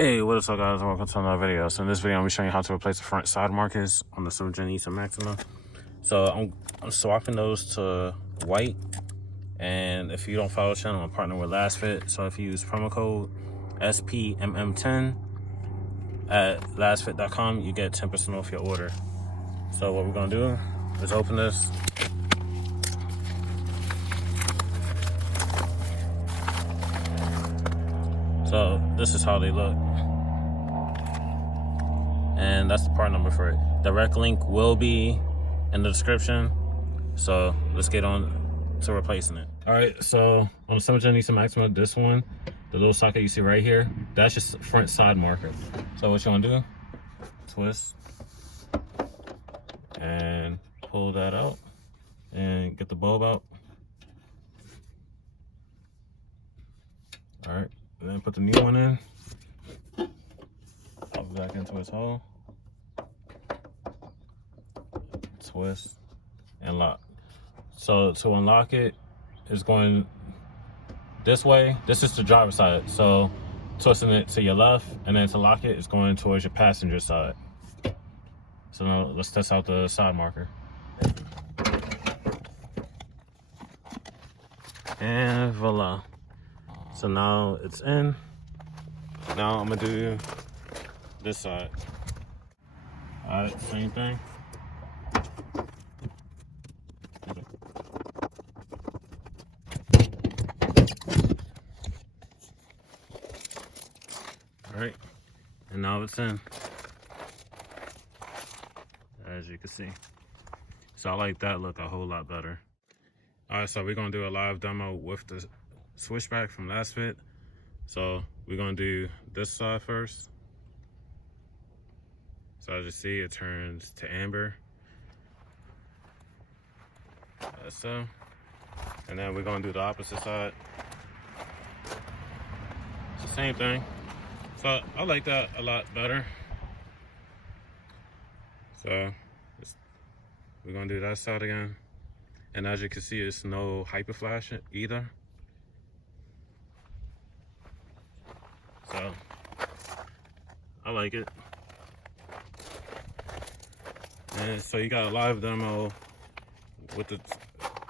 Hey, what is up, guys? Welcome to another video. So in this video, I'm showing you how to replace the front side markers on the Switchback Maxima. So I'm swapping those to white, and if you don't follow the channel, I'm partnering with Lasfit. So if you use promo code SPMM10 at lasfit.com, you get 10% off your order. So what we're gonna do is open this. So this is how they look. And that's the part number for it. Direct link will be in the description. So let's get on to replacing it. All right, so on the Switchback Maxima, this one, the little socket you see right here, that's just front side marker. So what you wanna do, twist and pull that out and get the bulb out. All right, and then put the new one in. Pop it back into its hole. Twist and lock. So to unlock it, it's going this way. This is the driver's side. So twisting it to your left, and then to lock it, it's going towards your passenger side. So now let's test out the side marker. And voila. So now it's in. Now I'm gonna do this side. All right, same thing. All right, and now it's in, as you can see. So I like that look a whole lot better. All right, so we're gonna do a live demo with the Switchback from Lasfit. So we're gonna do this side first. So as you see, it turns to amber. So, and then we're gonna do the opposite side. It's the same thing. So I like that a lot better. So we're gonna do that side again. And as you can see, it's no hyper flash either. So I like it. And so you got a live demo with the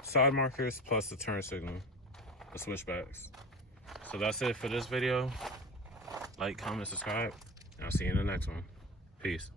side markers plus the turn signal, the switchbacks. So that's it for this video. Like, comment, subscribe, and I'll see you in the next one. Peace.